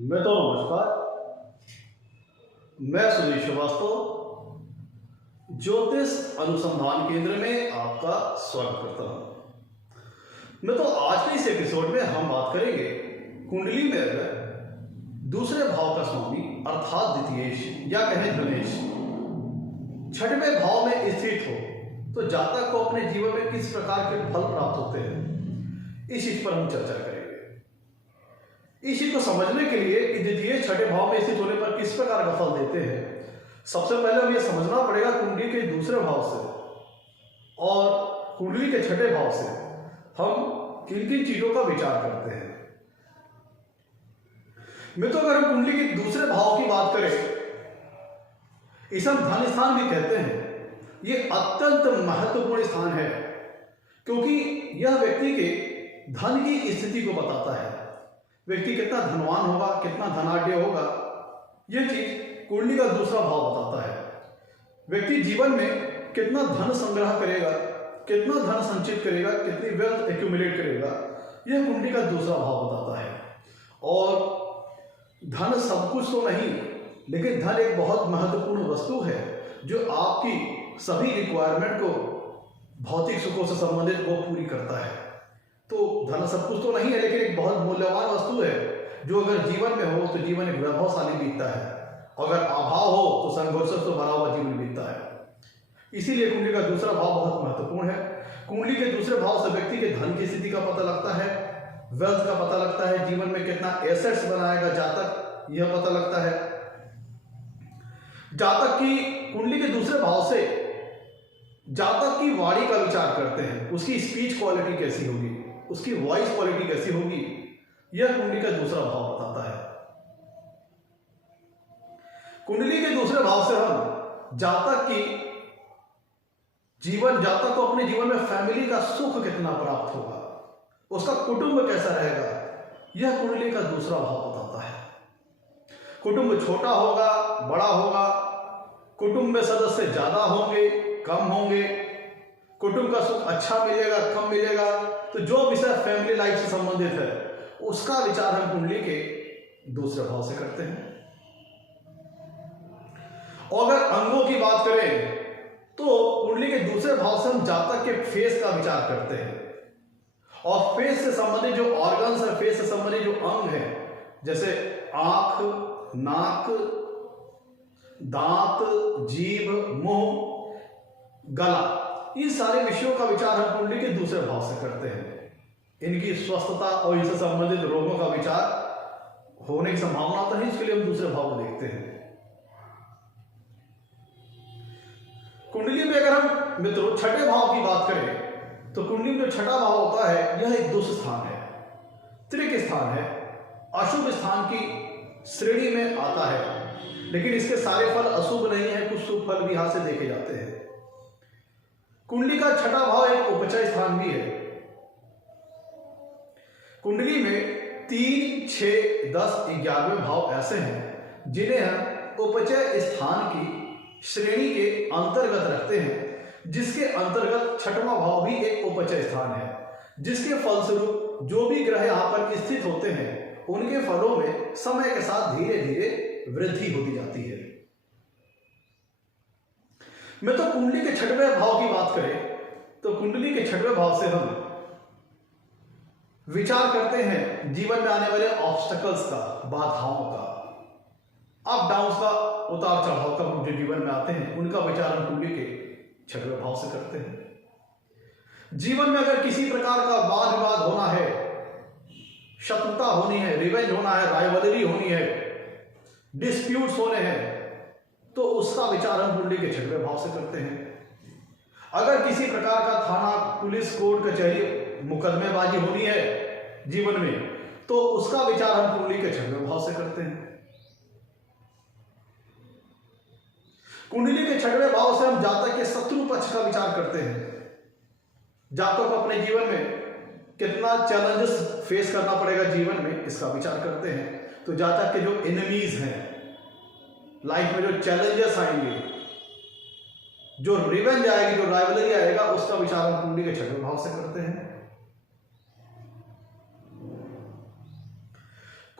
नमस्कार। मैं सुनील श्रीवास्तव ज्योतिष अनुसंधान केंद्र में आपका स्वागत करता हूं। आज के इस एपिसोड में हम बात करेंगे कुंडली में अगर दूसरे भाव का स्वामी अर्थात द्वितीयेश या कहें धनेश छठवें भाव में स्थित हो तो जातक को अपने जीवन में किस प्रकार के फल प्राप्त होते हैं, इस चीज पर हम चर्चा करेंगे। इस चीज को समझने के लिए कि द्वितीय छठे भाव में स्थित होने पर किस प्रकार का फल देते हैं, सबसे पहले हमें यह समझना पड़ेगा कुंडली के दूसरे भाव से और कुंडली के छठे भाव से हम किन किन चीजों का विचार करते हैं। अगर हम कुंडली के दूसरे भाव की बात करें, इसे हम धन स्थान भी कहते हैं। ये अत्यंत महत्वपूर्ण स्थान है क्योंकि यह व्यक्ति के धन की स्थिति को बताता है। व्यक्ति कितना धनवान होगा, कितना धनाढ्य होगा, यह चीज कुंडली का दूसरा भाव बताता है। व्यक्ति जीवन में कितना धन संग्रह करेगा, कितना धन संचित करेगा, कितनी वेल्थ एक्यूमुलेट करेगा, यह कुंडली का दूसरा भाव बताता है। और धन सब कुछ तो नहीं, लेकिन धन एक बहुत महत्वपूर्ण वस्तु है जो आपकी सभी रिक्वायरमेंट को, भौतिक सुखों से संबंधित को पूरी करता है। तो धन सब कुछ तो नहीं है, लेकिन एक बहुत मूल्यवान वस्तु है जो अगर जीवन में हो तो जीवन एक वैभवशाली बीतता है, अगर अभाव हो तो संघर्ष से भरा हुआ जीवन बीतता है। इसीलिए कुंडली का दूसरा भाव बहुत महत्वपूर्ण है। कुंडली के दूसरे भाव से व्यक्ति के धन की स्थिति का पता लगता है, वेल्थ का पता लगता है, जीवन में कितना एसेट्स बनाएगा जातक, यह पता लगता है। जातक की कुंडली के दूसरे भाव से जातक की वाणी का विचार करते हैं, उसकी स्पीच क्वालिटी कैसी होगी, उसकी वॉइस क्वालिटी कैसी होगी, यह कुंडली का दूसरा भाव बताता है। कुंडली के दूसरे भाव से हम जातक को अपने जीवन में फैमिली का सुख कितना प्राप्त होगा, उसका कुटुंब कैसा रहेगा, यह कुंडली का दूसरा भाव बताता है। कुटुंब छोटा होगा, बड़ा होगा, कुटुंब में सदस्य ज्यादा होंगे, कम होंगे, कुटुंब का सुख अच्छा मिलेगा, कम मिलेगा, तो जो विषय फैमिली लाइफ से संबंधित है उसका विचार हम कुंडली के दूसरे भाव से करते हैं। और अगर अंगों की बात करें तो कुंडली के दूसरे भाव से हम जातक के फेस का विचार करते हैं। और फेस से संबंधित जो ऑर्गन्स है, फेस से संबंधित जो अंग है, जैसे आंख, नाक, दांत, जीभ, मुंह, गला, इन सारे विषयों का विचार हम कुंडली के दूसरे भाव से करते हैं। इनकी स्वस्थता और इनसे संबंधित रोगों का विचार होने की संभावना तो है, इसके लिए हम दूसरे भाव को देखते हैं। कुंडली में अगर हम मित्रों छठे भाव की बात करें तो कुंडली में जो छठा भाव होता है यह एक दुष्ट स्थान है, त्रिक स्थान है, अशुभ स्थान की श्रेणी में आता है। लेकिन इसके सारे फल अशुभ नहीं है, कुछ शुभ फल भी यहां से देखे जाते हैं। कुंडली का छठा भाव एक उपचय स्थान भी है। कुंडली में 3, 6, 10, 11वें भाव ऐसे हैं जिन्हें हम उपचय स्थान की श्रेणी के अंतर्गत रखते हैं, जिसके अंतर्गत छठवां भाव भी एक उपचय स्थान है, जिसके फलस्वरूप जो भी ग्रह यहां पर स्थित होते हैं उनके फलों में समय के साथ धीरे धीरे वृद्धि होती जाती है। कुंडली के छठवें भाव की बात करें तो कुंडली के छठवें भाव से हम विचार करते हैं जीवन में आने वाले ऑब्स्टेकल्स का, बाधाओं का, अप डाउन्स का, उतार चढ़ाव का, जो जीवन में आते हैं उनका विचार हम कुंडली के छठवें भाव से करते हैं। जीवन में अगर किसी प्रकार का वाद विवाद होना है, शत्रुता होनी है, रिवेंज होना है, राइवलरी होनी है, डिस्प्यूट्स होने हैं, तो उसका विचार हम कुंडली के छठवें भाव से करते हैं। अगर किसी प्रकार का थाना, पुलिस, कोर्ट, कचहरी, मुकदमेबाजी होनी है जीवन में, तो उसका विचार हम कुंडली के छठवें भाव से करते हैं। कुंडली के छठवें भाव से हम जातक के शत्रु पक्ष का विचार करते हैं। जातक को अपने जीवन में कितना चैलेंजेस फेस करना पड़ेगा जीवन में, इसका विचार करते हैं। तो जातक के जो एनिमीज हैं लाइफ में, जो चैलेंजेस आएंगे, जो रिवेंज आएगी, जो राइवलरी आएगा, उसका विचार हम कुंडली के छठवें भाव से करते हैं।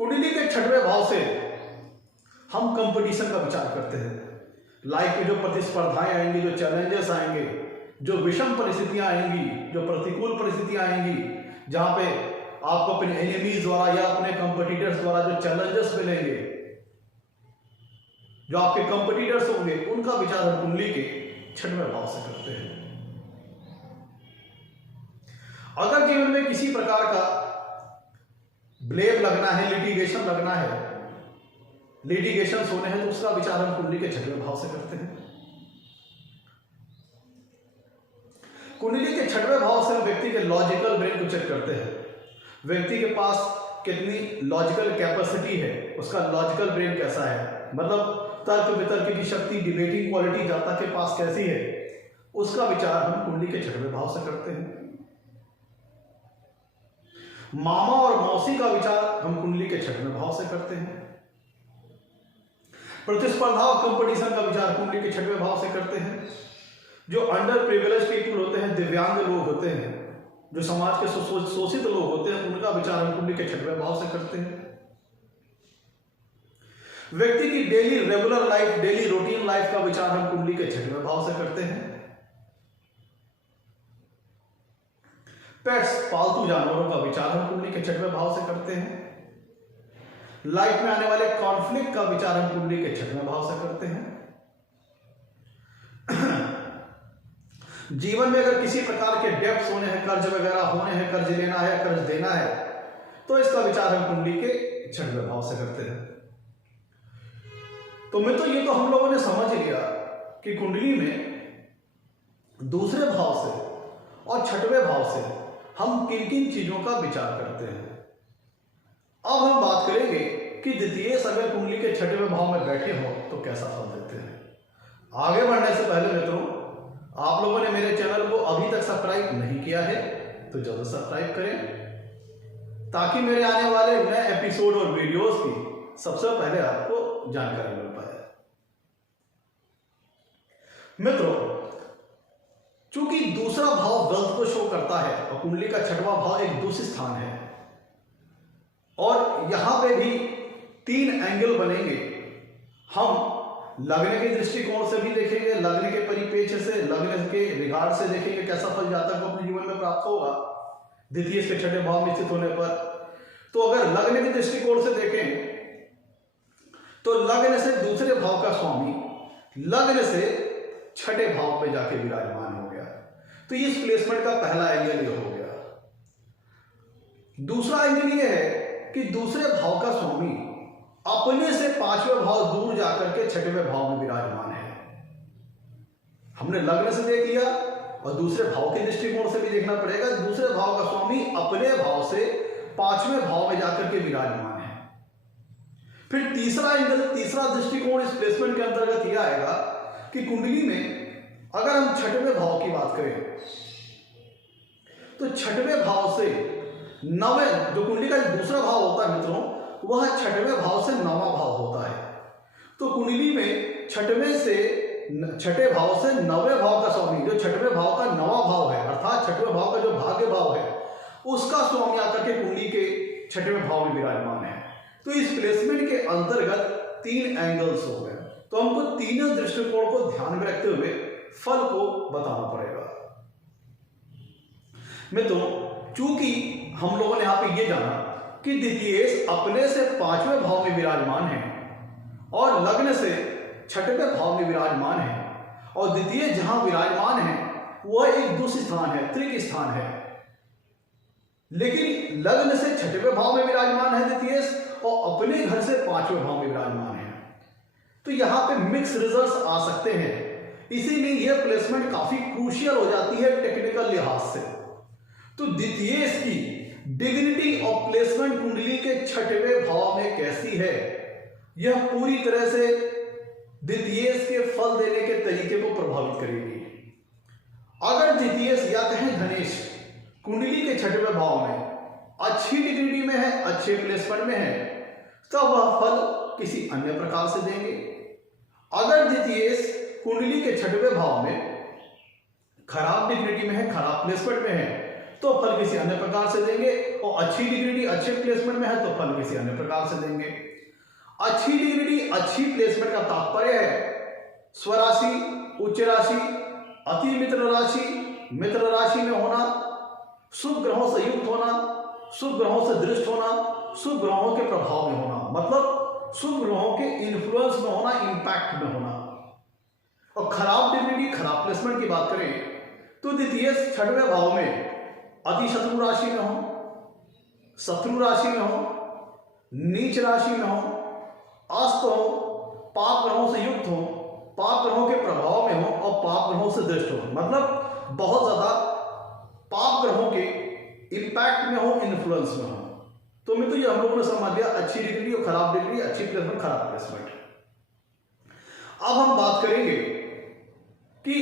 कुंडली के छठवें भाव से हम कंपटीशन का विचार करते हैं। लाइफ में जो प्रतिस्पर्धाएं आएंगी, जो चैलेंजेस आएंगे, जो विषम परिस्थितियां आएंगी, जो प्रतिकूल परिस्थितियां आएंगी, जहां पे आपको अपने एनिमीज द्वारा या अपने कंपटीटर्स द्वारा जो चैलेंजेस मिलेंगे, जो आपके कंपटीटर्स होंगे, उनका विचार हम कुंडली के छठवें भाव से करते हैं। अगर जीवन में किसी प्रकार का ब्लेम लगना है, लिटिगेशन लगना है, लिटिगेशन होने हैं, तो उसका विचार हम कुंडली के छठवें भाव से करते हैं। कुंडली के छठवें भाव से हम व्यक्ति के लॉजिकल ब्रेन को चेक करते हैं। व्यक्ति के पास कितनी लॉजिकल कैपेसिटी है, उसका लॉजिकल ब्रेन कैसा है, मतलब तर्क वितर्क की शक्ति, डिबेटिंग क्वालिटी जनता के पास कैसी है, उसका विचार हम कुंडली के छठवें भाव से करते हैं। मामा और मौसी का विचार हम कुंडली के छठवें भाव से करते हैं। प्रतिस्पर्धा और कंपटीशन का विचार कुंडली के छठवें भाव से करते हैं। जो अंडर प्रिविलेज पीपल होते हैं, दिव्यांग लोग होते हैं, जो समाज के शोषित लोग होते हैं, उनका विचार हम कुंडली के छठवें भाव से करते हैं। व्यक्ति की daily regular life, daily routine life का विचार हम कुंडली के छठवें भाव से करते हैं। पेट्स, पालतू जानवरों का विचार हम कुंडली के छठवें भाव से करते हैं। लाइफ में आने वाले कॉन्फ्लिक्ट का विचार हम कुंडली के छठवें भाव से करते हैं। जीवन में अगर किसी प्रकार के डेब्ट्स होने हैं, कर्ज वगैरह होने हैं, कर्ज लेना है, कर्ज देना है, तो इसका विचार हम कुंडली के छठवें भाव से करते हैं। तो मित्रों, ये तो हम लोगों ने समझ लिया कि कुंडली में दूसरे भाव से और छठवें भाव से हम किन किन चीजों का विचार करते हैं। अब हम बात करेंगे कि द्वितीय अगर कुंडली के छठवें भाव में बैठे हो तो कैसा फल देते हैं। आगे बढ़ने से पहले मित्रों, आप लोगों ने मेरे चैनल को अभी तक सब्सक्राइब नहीं किया है तो जल्द सब्सक्राइब करें, ताकि मेरे आने वाले नए एपिसोड और वीडियोस की सबसे पहले आपको जानकारी मिल पाए। मित्रों, चूंकि दूसरा भाव वेल्थ को शो करता है और कुंडली का छठवां भाव एक दूसरी स्थान है, और यहां पे भी 3 एंगल बनेंगे। हम लगने के दृष्टिकोण से भी देखेंगे, लगने के परिप्रेक्ष्य से, लगने के रिगार्ड से देखेंगे कैसा फल जातक को अपने जीवन में प्राप्त होगा द्वितीय के छठे भाव में स्थित होने पर। तो अगर लगने के दृष्टिकोण से देखें तो लगने से दूसरे भाव का स्वामी लगने से छठे भाव में जाके विराजमान हो गया। तो इस प्लेसमेंट का पहला एंगल ये हो गया। दूसरा एंगल ये है कि दूसरे भाव का स्वामी अपने से 5वें भाव दूर जाकर के छठवें भाव में विराजमान है। हमने लग्न से देख लिया और दूसरे भाव के दृष्टिकोण से भी देखना पड़ेगा। दूसरे भाव का स्वामी अपने भाव से 5वें भाव में जाकर के विराजमान है। फिर तीसरा एंगल, तीसरा दृष्टिकोण इस प्लेसमेंट के अंतर्गत यह आएगा कि कुंडली में अगर हम छठवें भाव की बात करें तो छठवें भाव से नवें, जो कुंडली का दूसरा भाव होता है मित्रों, वह छठवें भाव से नवां भाव होता है। तो कुंडली में छठे भाव से नवें भाव का स्वामी, जो छठवें भाव का नवां भाव है, अर्थात छठवें भाव का जो भाग्य भाव है, उसका स्वामी आकर के कुंडली के छठवें भाव में विराजमान है। तो इस प्लेसमेंट के अंतर्गत 3 एंगल्स हो गए। तो हमको तीनों दृष्टिकोण को ध्यान में रखते हुए फल को बताना पड़ेगा। मित्रों, चूंकि हम लोगों ने यहां पे ये जाना कि द्वितीय अपने से 5वें भाव में विराजमान है और लग्न से छठवें भाव में विराजमान है, और द्वितीय जहां विराजमान है वह एक दूसरी स्थान है, त्रिक स्थान है। लेकिन लग्न से छठवें भाव में विराजमान है द्वितीय और अपने घर से 5वें भाव में विराजमान है। तो यहां पे मिक्स रिजल्ट्स आ सकते हैं। इसीलिए यह प्लेसमेंट काफी क्रूशियल हो जाती है टेक्निकल लिहाज से। तो द्वितीय की डिग्निटी ऑफ प्लेसमेंट कुंडली के छठवें भाव में कैसी है, यह पूरी तरह से द्वितीय के फल देने के तरीके को प्रभावित करेगी। अगर द्वितीय या कहें धनेश कुंडली के छठवें भाव में अच्छी डिग्निटी में है, अच्छे प्लेसमेंट में है, तब वह फल किसी अन्य प्रकार से देंगे। अगर द्वितीय कुंडली के छठवें भाव में खराब डिग्निटी में है, खराब प्लेसमेंट में है, तो फल किसी अन्य प्रकार से देंगे, और अच्छी डिग्री अच्छे प्लेसमेंट में है तो फल किसी अन्य प्रकार से देंगे। अच्छी डिग्री अच्छी प्लेसमेंट का तात्पर्य है स्वराशि, उच्च राशि, अति मित्र राशि, मित्र राशि में होना, शुभ ग्रहों से युक्त होना, शुभ ग्रहों से दृष्ट होना, शुभ ग्रहों के प्रभाव में होना, मतलब शुभ ग्रहों के इन्फ्लुएंस में होना, इंपैक्ट में होना। और खराब डिग्री खराब प्लेसमेंट की बात करें तो द्वितीय छठवें भाव में अति शत्रु राशि में हो, शत्रु राशि में हो, नीच राशि में हो, अस्त हो, पाप ग्रहों से युक्त हो, पाप ग्रहों के प्रभाव में हो और पाप ग्रहों से दृष्ट हो, मतलब बहुत ज्यादा पाप ग्रहों के इंपैक्ट में हो, इन्फ्लुएंस में हो। तो मैं तो ये हम लोगों ने समझ लिया अच्छी डिग्री और खराब डिग्री, अच्छी प्लेसमेंट, खराब प्लेसमेंट। अब हम बात करेंगे कि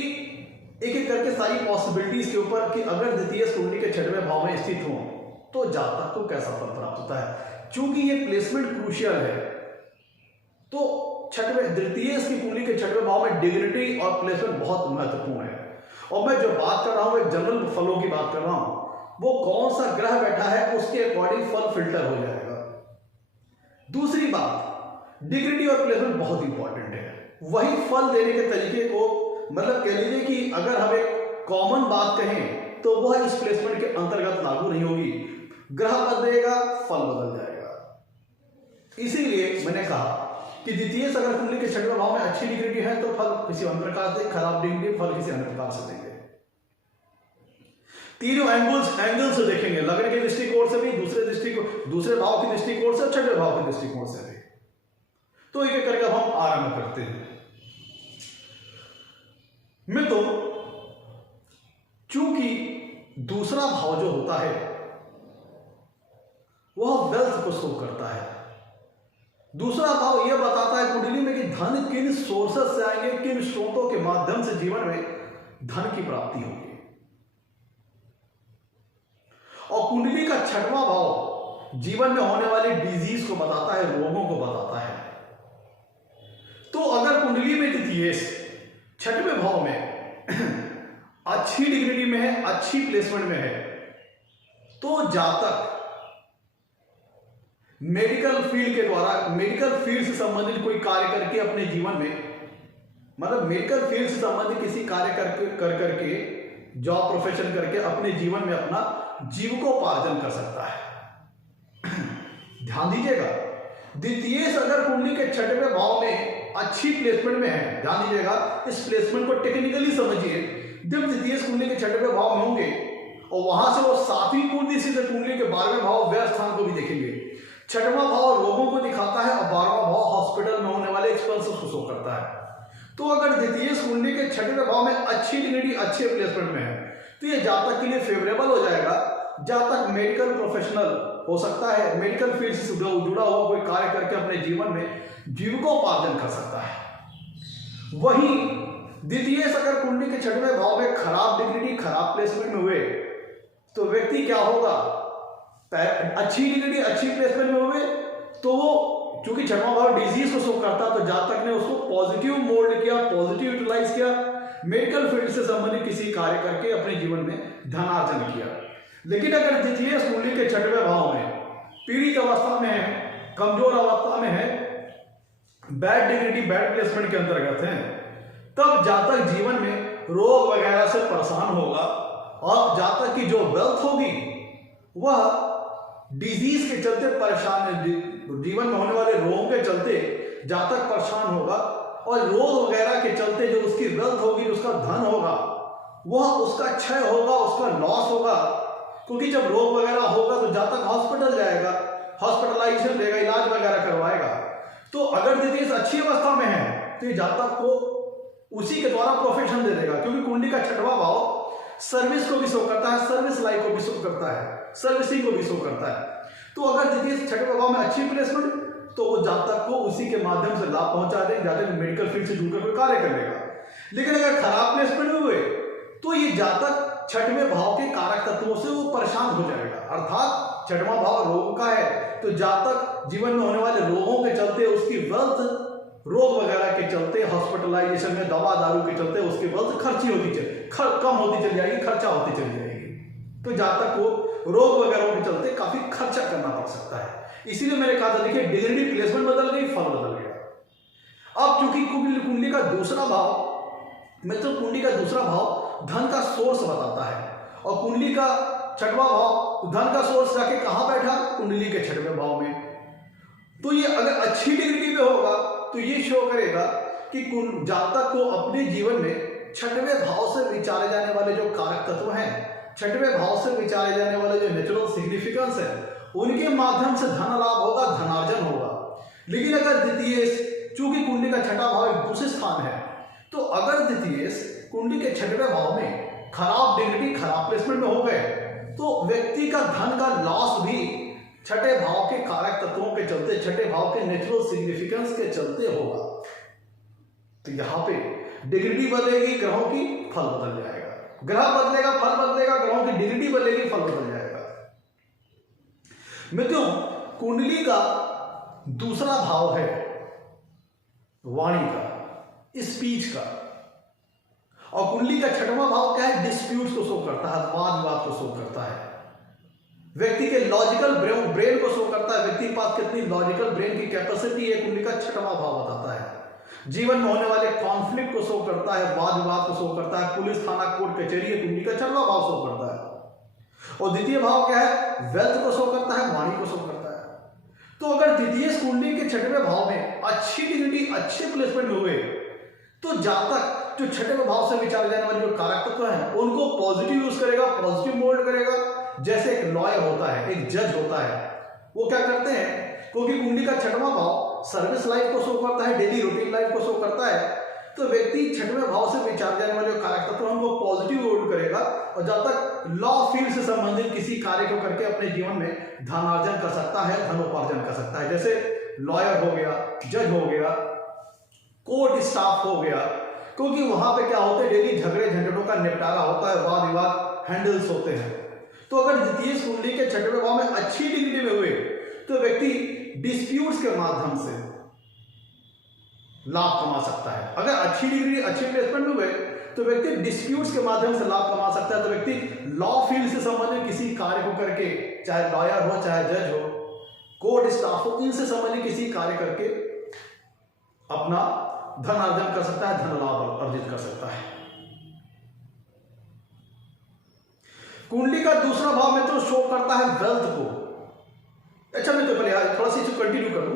एक एक करके सारी पॉसिबिलिटीज के ऊपर कि अगर द्वितीय कुंडली के छठवें भाव में स्थित हो तो जातक को कैसा फल प्राप्त होता है। चूंकि ये प्लेसमेंट क्रूशियल है तो छठवें द्वितीय की कुंडली के छठवें भाव में डिग्निटी और प्लेसमेंट बहुत महत्वपूर्ण है। और मैं जो बात कर रहा हूं एक जनरल फलों की बात कर रहा हूं, वो कौन सा ग्रह बैठा है उसके अकॉर्डिंग फल फिल्टर हो जाएगा। दूसरी बात, डिग्निटी और प्लेसमेंट बहुत इंपॉर्टेंट है। वही फल देने के तरीके को, मतलब कह लीजिए कि अगर हम एक कॉमन बात कहें तो वह इस प्लेसमेंट के अंतर्गत लागू नहीं होगी। ग्रह बदलेगा, फल बदल जाएगा। इसीलिए मैंने कहा कि द्वितीय अगर कुंडली के छठवें भाव में अच्छी डिग्री है तो फल किसी अन्य प्रकार से, खराब डिग्री फल किसी अन्य प्रकार से देंगे। तीनों एंगल से देखेंगे, लग्न के दृष्टिकोण से भी, दूसरे भाव की दृष्टिकोण से, छठवें भाव के दृष्टिकोण से भी। तो एक एक करके हम आरंभ करते हैं। मित्रों, चूंकि दूसरा भाव जो होता है वह वेल्थ को शो करता है। दूसरा भाव यह बताता है कुंडली में कि धन किन सोर्सेस से आएंगे, किन स्रोतों के माध्यम से जीवन में धन की प्राप्ति होगी। और कुंडली का छठवां भाव जीवन में होने वाली डिजीज को बताता है, रोगों को बताता है। तो अगर कुंडली में द्वितीय छठवें भाव में अच्छी डिग्री में है, अच्छी प्लेसमेंट में है, तो जातक मेडिकल फील्ड के द्वारा, मेडिकल फील्ड से संबंधित कोई कार्य करके अपने जीवन में, मतलब मेडिकल फील्ड से संबंधित किसी कार्य करके जॉब प्रोफेशन करके अपने जीवन में अपना जीविकोपार्जन कर सकता है। ध्यान दीजिएगा, द्वितीय अगर कुंडली के छठवें भाव में अच्छी प्लेसमेंट में है, ध्यान दीजिएगा, इस प्लेसमेंट को टेक्निकली समझिए। जब द्वितीय कुंडली के छठवें भाव में होंगे और वहां से वो सातवीं कुंडली से कुंडली के 12वें भाव व्यय स्थान को भी देखेंगे। छठवां भाव रोगों को दिखाता है और 12वां भाव हॉस्पिटल में होने वाले एक्सपेंसेस को शो करता है। तो अगर द्वितीय कुंडली के छठवें भाव में अच्छी डिग्री, अच्छे प्लेसमेंट में है तो ये जातक के लिए फेवरेबल हो जाएगा। जातक मेडिकल प्रोफेशनल हो सकता है, मेडिकल फील्ड से जुड़ा हुआ कोई कार्य करके अपने जीवन में जीविकोपार्जन कर सकता है। वहीं द्वितीय अगर कुंडली के छठवें भाव में खराब डिग्री, खराब प्लेसमेंट में हुए तो व्यक्ति क्या होगा, अच्छी डिग्री, अच्छी प्लेसमेंट में हुए तो वो चूंकि छठवां भाव डिजीज को शो करता, तो जातक ने उसको पॉजिटिव मोल्ड किया, पॉजिटिव यूटिलाइज किया, मेडिकल फील्ड से संबंधित किसी कार्य करके अपने जीवन में धनार्जन किया। लेकिन अगर द्वितीय कुंडली के छठवें भाव में पीड़ित अवस्था में है, कमजोर अवस्था में है, बैड डिग्री, बैड प्लेसमेंट के अंतर्गत है, तब जातक जीवन में रोग वगैरह से परेशान होगा और जातक की जो वेल्थ होगी वह डिजीज के चलते परेशान, जीवन में होने वाले रोगों के चलते जातक परेशान होगा और रोग वगैरह के चलते जो उसकी वेल्थ होगी, उसका धन होगा, वह उसका क्षय होगा, उसका लॉस होगा। क्योंकि जब रोग वगैरह होगा तो जातक हॉस्पिटल जाएगा, हॉस्पिटलाइजेशन लेगा, इलाज वगैरह करवाएगा। तो अगर द्वितीय अच्छी अवस्था में है तो ये जातक को उसी के द्वारा प्रोफेशन दे देगा, क्योंकि कुंडली का छठवां भाव सर्विस को भी शो करता है, सर्विस लाइफ को भी शो करता है, सर्विसिंग को भी शो करता है। तो अगर द्वितीय छठवें भाव में अच्छी प्लेसमेंट तो वो जातक को उसी के माध्यम से लाभ पहुंचा देगा, जातक मेडिकल फील्ड से जुड़कर कोई कार्य कर लेगा। लेकिन अगर खराब प्लेसमेंट में हुए तो ये जातक छठवें भाव के कारक तत्वों से वो परेशान हो जाएगा। अर्थात छठवां भाव रोग का है तो जातक जीवन में होने वाले रोगों के चलते, उसकी वेल्थ, रोग वगैरह के चलते, हॉस्पिटलाइजेशन में दवा दारू के चलते उसकी वेल्थ कम होती चली जाएगी, खर्चा होती चली जाएगी। तो जातक को रोग वगैरह के चलते काफी खर्चा करना पड़ सकता है। इसीलिए मैंने कहा था, देखिए डिग्री प्लेसमेंट बदल गई, फल बदल गया। अब चूंकि कुंडली का दूसरा भाव, मित्रों कुंडली का दूसरा भाव धन का सोर्स बताता है, और कुंडली का छठवां भाव धन का सोर्स जाके कहां बैठा, कुंडली के छठवें भाव में। तो ये अगर अच्छी डिग्री में होगा तो ये शो करेगा कि जातक को अपने जीवन में छठवें भाव से विचारे जाने वाले जो कारक तत्व हैं, छठवें भाव से विचारे जाने वाले जो नेचुरल सिग्निफिकेंस है, उनके माध्यम से धन लाभ होगा, धनार्जन होगा। लेकिन अगर द्वितीय, चूंकि कुंडली का छठा भाव एक दूसरे स्थान है, तो अगर द्वितीय कुंडली के छठवें भाव में खराब डिग्री, खराब प्लेसमेंट में हो गए, तो व्यक्ति का धन का लॉस भी छठे भाव के कारक तत्वों के चलते, छठे भाव के नेचुरल सिग्निफिकेंस के चलते होगा। तो यहां पे डिग्री बदलेगी, ग्रहों की फल बदल जाएगा। ग्रह बदलेगा, फल बदलेगा, ग्रहों की डिग्री बदलेगी, फल बदल जाएगा। मित्रों कुंडली का दूसरा भाव है वाणी का, स्पीच का, और कुंडली का छठवां भाव क्या है, डिस्प्यूट्स को शो करता है, वाद विवाद को शो करता है, व्यक्ति के लॉजिकल ब्रेन को शो करता है, व्यक्ति के पास कितनी लॉजिकल ब्रेन की कैपेसिटी है, कुंडली का छठवां भाव बताता है। जीवन में होने वाले कॉन्फ्लिक्ट को शो करता है, वाद विवाद को शो करता है, पुलिस थाना कोर्ट कचहरी कुंडली का छठवां भाव शो करता है। और द्वितीय भाव क्या है, वेल्थ को शो करता है, वाणी को शो करता है। तो अगर द्वितीय कुंडली के छठवें भाव में अच्छी डिग्री, अच्छे प्लेसमेंट में हुए, तो जातक जो छठवें भाव से विचारे जाने वाले जो कारक तत्व हैं उनको पॉजिटिव यूज करेगा, पॉजिटिव मोल्ड करेगा। जैसे एक लॉयर होता है, एक जज होता है, वो क्या करते हैं, क्योंकि कुंडली का छठवां भाव सर्विस लाइफ को शो करता है, डेली रूटीन लाइफ को शो करता है, तो व्यक्ति छठवें भाव से विचारे जाने वाले कारक तत्व उनको पॉजिटिव मोल्ड करेगा, और जब तक लॉ फील्ड से संबंधित किसी कार्य को करके अपने जीवन में धनार्जन कर सकता है, धनोपार्जन कर सकता है। जैसे लॉयर हो गया, जज हो गया, कोर्ट स्टाफ हो गया, क्योंकि वहां पे क्या होते हैं, डेली झगड़े झंझटों का निपटारा होता है, वाद विवाद हैंडल्स होते हैं। तो अगर द्वितीय कुंडली के छठवें भाव में अच्छी डिग्री में हुए, तो व्यक्ति डिस्प्यूट्स के माध्यम से लाभ कमा सकता है। अगर अच्छी डिग्री, अच्छे प्लेसमेंट में हुए, तो व्यक्ति डिस्प्यूट्स के माध्यम से लाभ कमा सकता है। तो व्यक्ति लॉ फील्ड से संबंधित किसी कार्य को करके, चाहे लॉयर हो, चाहे जज हो, कोर्ट स्टाफ हो, इनसे संबंधित किसी कार्य करके अपना धन अर्जन कर सकता है, धन लाभ अर्जित कर सकता है। कुंडली का दूसरा भाव में तो शो करता है वेल्थ को। अच्छा मैं तो पहले थोड़ा सा कंटिन्यू कर लूं।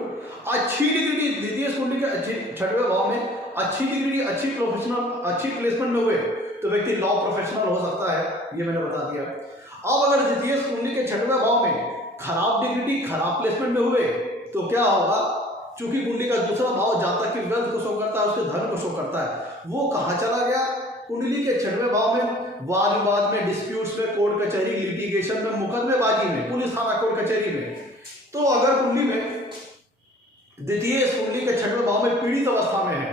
अच्छी डिग्री द्वितीय कुंडली के अच्छी छठवें भाव में अच्छी डिग्री, अच्छी प्रोफेशनल, अच्छी प्लेसमेंट में हुए, तो व्यक्ति लॉ प्रोफेशनल हो सकता है, ये मैंने बता दिया। अब अगर द्वितीय कुंडली के छठवें भाव में खराब डिग्री, खराब प्लेसमेंट में हुए, तो क्या होगा, चूंकि कुंडली का दूसरा भाव जातक की वेल्थ को शो करता है, उसके धन को शो करता है, वो कहां चला गया, कुंडली के छठवें भाव में वाद विवाद में, डिस्प्यूट्स में, कोर्ट कचहरी, लिटिगेशन में, मुकदमेबाजी में, पुलिस थाना कोर्ट कचहरी में। तो अगर कुंडली में द्वितीय कुंडली के छठवें भाव में पीड़ित अवस्था में है,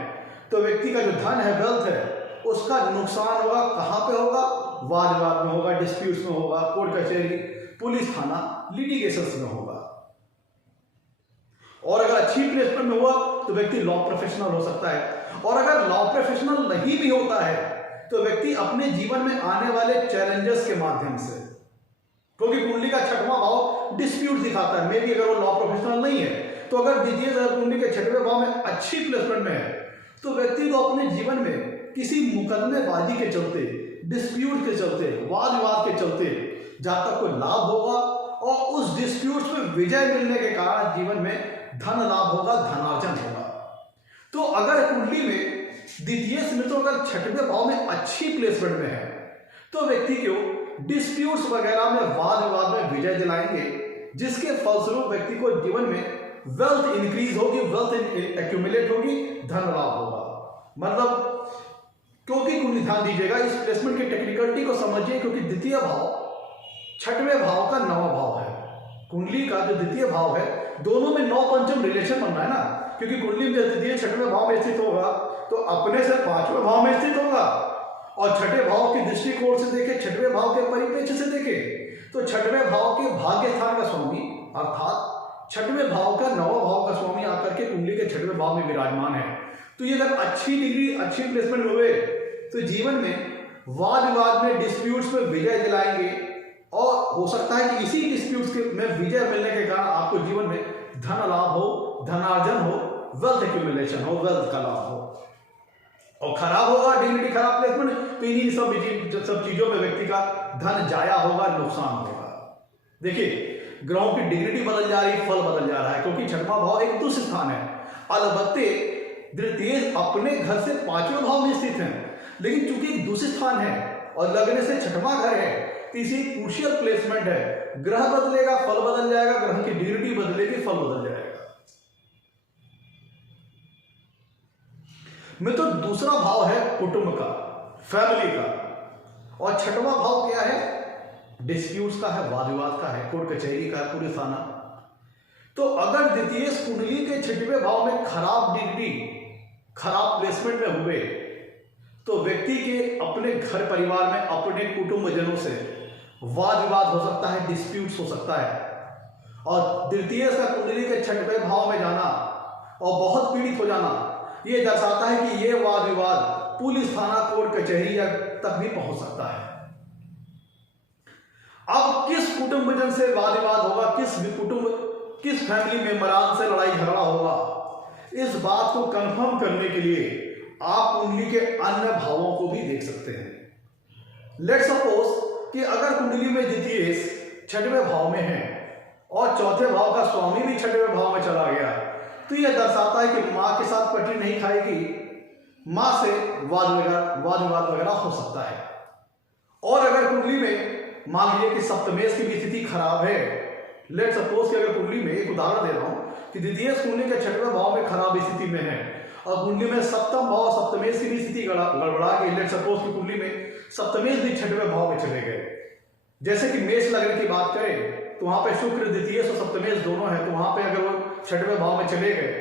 तो व्यक्ति का जो धन है, वेल्थ है, उसका नुकसान होगा। कहां पे होगा, वाद विवाद में होगा, डिस्प्यूट्स में होगा, कोर्ट कचहरी, पुलिस थाना, लिटिगेशंस में होगा। और अगर अच्छी प्लेसमेंट में हुआ, तो व्यक्ति लॉ प्रोफेशनल हो सकता है। और अगर लॉ प्रोफेशनल नहीं भी होता है, तो व्यक्ति अपने जीवन में आने वाले चैलेंजेस के माध्यम से, क्योंकि कुंडली का छठवां भाव डिस्प्यूट दिखाता है, मे भी अगर वो लॉ प्रोफेशनल नहीं है, तो अगर द्वितीय कुंडली के छठवें भाव में अच्छी प्लेसमेंट में है, तो व्यक्ति को अपने जीवन में किसी मुकदमेबाजी के चलते, डिस्प्यूट के चलते, वाद विवाद के चलते जातक को लाभ होगा, और उस डिस्प्यूट में विजय मिलने के कारण जीवन में धन लाभ होगा, धनार्जन होगा। तो अगर कुंडली में द्वितीय मित्रों अगर छठवें भाव में अच्छी प्लेसमेंट में है, तो व्यक्ति को डिस्प्यूट्स वगैरह में, वाद विवाद में विजय दिलाएंगे, जिसके फलस्वरूप व्यक्ति को जीवन में वेल्थ इंक्रीज होगी, वेल्थ एक्यूमुलेट होगी, धन लाभ होगा। मतलब क्योंकि कुंडली, ध्यान दीजिएगा इस प्लेसमेंट की टेक्निकलिटी को समझिए, क्योंकि द्वितीय भाव छठवें भाव का नवा भाव है। कुंडली का जो द्वितीय भाव है, दोनों में नौ पंचम रिलेशन बन रहा है ना, क्योंकि कुंडली में द्वितीय छठवें भाव में स्थित होगा, तो अपने से पांचवें भाव में स्थित होगा, और छठे भाव की दृष्टिकोण से देखे, छठवें भाव के परिप्रेक्ष्य से देखे, तो छठवें भाव के भाग्य स्थान का स्वामी, अर्थात छठवें भाव का नवा भाव का स्वामी आकर के कुंडली के छठवें भाव में विराजमान है। तो ये अगर अच्छी डिग्री, अच्छी प्लेसमेंट हुए, तो जीवन में वाद विवाद में, डिस्प्यूट्स में विजय दिलाएंगे, और हो सकता है कि इसी डिस्प्यूट्स के में विजय मिलने के कारण आपको जीवन में धन लाभ हो, धनार्जन हो, वेल्थ एक्यूमुलेशन हो, वेल्थ का लाभ हो। और खराब होगा डिग्निटी, खराब प्लेसमेंट, तो इन्हीं सब चीजों में व्यक्ति का धन जाया होगा, नुकसान होगा। देखिए, ग्रहों की डिग्निटी बदल जा रही, फल बदल जा रहा है, क्योंकि छठवां भाव एक दुष्ट स्थान है। अलबत्ते द्वितीय अपने घर से पांचवें भाव में स्थित है, लेकिन चूंकि एक दुष्ट स्थान है और लगने से छठवां घर है, तो इसी क्रूशियल प्लेसमेंट है। ग्रह बदलेगा, फल बदल जाएगा, ग्रह की डिग्निटी बदलेगी, फल बदल जाएगा। मित्रों, दूसरा भाव है कुटुंब का, फैमिली का, और छठवां भाव क्या है? डिस्प्यूट्स का है, वाद विवाद का है, कोर्ट कचहरी का है, पुलिस थाना। तो अगर द्वितीय कुंडली के छठवें भाव में खराब डिग्री, खराब प्लेसमेंट में हुए, तो व्यक्ति के अपने घर परिवार में, अपने कुटुंबजनों से वाद विवाद हो सकता है, डिस्प्यूट्स हो सकता है। और द्वितीय का कुंडली के छठवें भाव में जाना और बहुत पीड़ित हो जाना, ये दर्शाता है कि ये वाद विवाद पुलिस थाना, कोर्ट कचहरी तक भी पहुंच सकता है। अब किस कुटुंबजन से वाद विवाद होगा, किस फैमिली मेंबरान से लड़ाई झगड़ा होगा, इस बात को कंफर्म करने के लिए आप कुंडली के अन्य भावों को भी देख सकते हैं। लेट्स सपोज कि अगर कुंडली में द्वितीय छठवें भाव में है और चौथे भाव का स्वामी भी छठवें भाव में चला गया, तो यह दर्शाता है कि मां के साथ पट्टी नहीं खाएगी, मां से वाद विवाद वगैरह हो सकता है। और अगर कुंडली में मान लीजिए कि सप्तमेश की भी स्थिति खराब है, लेट सपोज कि अगर कुंडली में, एक उदाहरण दे रहा हूं कि द्वितीय कुंडली के छठवें भाव में खराब स्थिति में है और कुंडली में सप्तम भाव सप्तमेश की भी स्थिति गड़बड़ा गई, लेट सपोज कि कुंडली में सप्तमेश भी छठवें भाव में चले गए, जैसे कि मेष लग्न की बात करें तो वहां पे शुक्र द्वितीय और सप्तमेश दोनों है, तो वहां पे अगर वो छठवें भाव में चले गए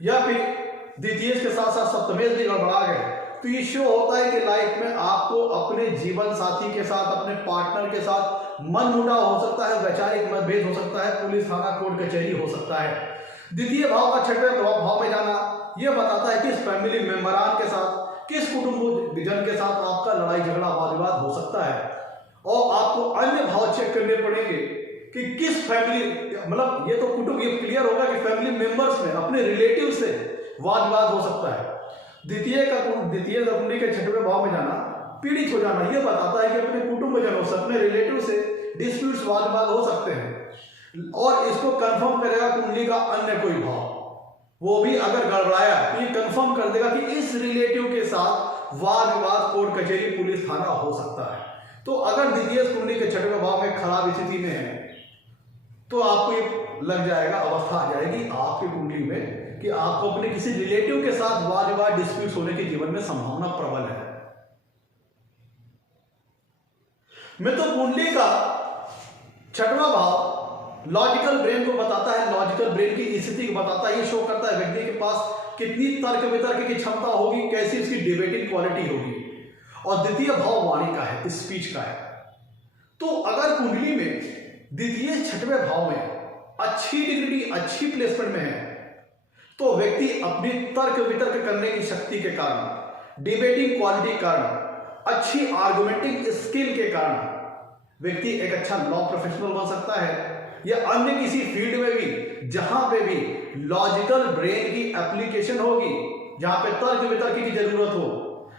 या फिर द्वितीय के साथ साथ सप्तमेश भी गड़बड़ा गए, तो ये शो होता है कि लाइफ में आपको अपने जीवन साथी के साथ, अपने पार्टनर के साथ मनमुटाव हो सकता है, वैचारिक मतभेद हो सकता है, पुलिस थाना, कोर्ट कचहरी हो सकता है। द्वितीय भाव का छठवें भाव में जाना यह बताता है कि इस फैमिली मेंबरान के साथ, किस कुटुंब जन के साथ आपका लड़ाई झगड़ा वाद विवाद हो सकता है। और आपको अन्य भाव चेक करने पड़ेंगे कि किस फैमिली, मतलब ये तो कुटुंब, ये क्लियर होगा कि फैमिली मेंबर्स में, अपने रिलेटिव से वाद विवाद हो सकता है। द्वितीय कुंडली के छठवें भाव में जाना, पीड़ित हो जाना, यह बताता है कि अपने कुटुंबजनों से, अपने रिलेटिव से डिस्प्यूट्स, वाद विवाद हो सकते हैं। और इसको कंफर्म करेगा कुंडली का अन्य कोई भाव, वो भी अगर गड़बड़ाया तो ये कंफर्म कर देगा कि इस रिलेटिव के साथ वाद विवाद, कोर्ट कचहरी, पुलिस थाना हो सकता है। तो अगर द्वितीय कुंडली के छठवें भाव में खराब स्थिति में है, तो आपको ये लग जाएगा, अवस्था आ जाएगी आपकी कुंडली में कि आपको अपने किसी रिलेटिव के साथ वाद विवाद, डिस्प्यूट होने की जीवन में संभावना प्रबल है। मित्रों, कुंडली का छठवां भाव लॉजिकल ब्रेन को बताता है, लॉजिकल ब्रेन की स्थिति को बताता है। ये शो करता है व्यक्ति के पास कितनी तर्क वितर्क की क्षमता होगी, कैसी उसकी डिबेटिंग क्वालिटी होगी। और द्वितीय भाव वाणी का है, स्पीच का है। तो अगर कुंडली में द्वितीय छठवें भाव में अच्छी डिग्री, अच्छी प्लेसमेंट में है, तो व्यक्ति अपनी तर्क वितर्क करने की शक्ति के कारण, डिबेटिंग क्वालिटी के कारण, अच्छी आर्गुमेंटिंग स्किल के कारण व्यक्ति एक अच्छा लॉ प्रोफेशनल बन सकता है, या अन्य किसी फील्ड में भी जहां पे भी लॉजिकल ब्रेन की एप्लीकेशन होगी, जहां पे तर्क वितर्क की जरूरत हो।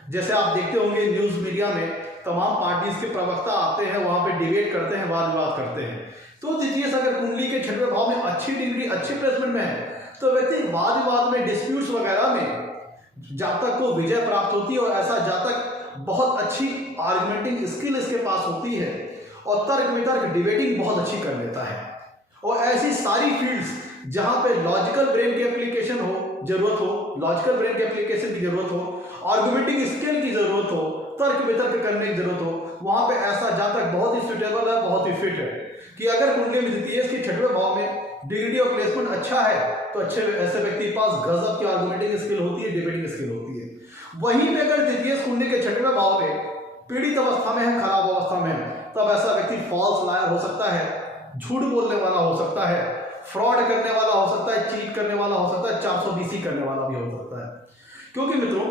जैसे आप देखते होंगे न्यूज मीडिया में तमाम पार्टीज के प्रवक्ता आते हैं, वहां पे डिबेट करते हैं, वाद विवाद करते हैं। तो द्वितीय अगर कुंडली के छठवें भाव में अच्छी डिग्री, अच्छे प्लेसमेंट में है, तो व्यक्ति वाद विवाद में, डिस्प्यूट्स वगैरह में जब तक को विजय प्राप्त होती है, और ऐसा जब तक बहुत अच्छी आर्गुमेंटिंग स्किल इसके पास होती है और तर्क वितर्क, डिबेटिंग बहुत अच्छी कर लेता है। और ऐसी सारी फील्ड्स जहां पे लॉजिकल ब्रेन की एप्लीकेशन हो, जरूरत हो, लॉजिकल ब्रेन की एप्लीकेशन की जरूरत हो, आर्गुमेंटिंग स्किल की जरूरत हो, तर्क वितर्क करने की जरूरत हो, वहां पे ऐसा जहां तक बहुत ही सुटेबल है, बहुत ही फिट है कि अगर कुंडली में द्वितीय के छठवें भाव में डिग्री और प्लेसमेंट अच्छा है, तो अच्छे ऐसे व्यक्ति के पास गजब की आर्गुमेंटिंग स्किल होती है, डिबेटिंग स्किल होती है। वहीं पे अगर द्वितीय कुंडली के छठवें भाव में पीड़ित अवस्था में है, खराब अवस्था में है, तब ऐसा व्यक्ति फॉल्स लायर हो सकता है, झूठ बोलने वाला हो सकता है, फ्रॉड करने वाला हो सकता है, चीट करने वाला हो सकता है, 420 करने वाला भी हो सकता है। क्योंकि मित्रों,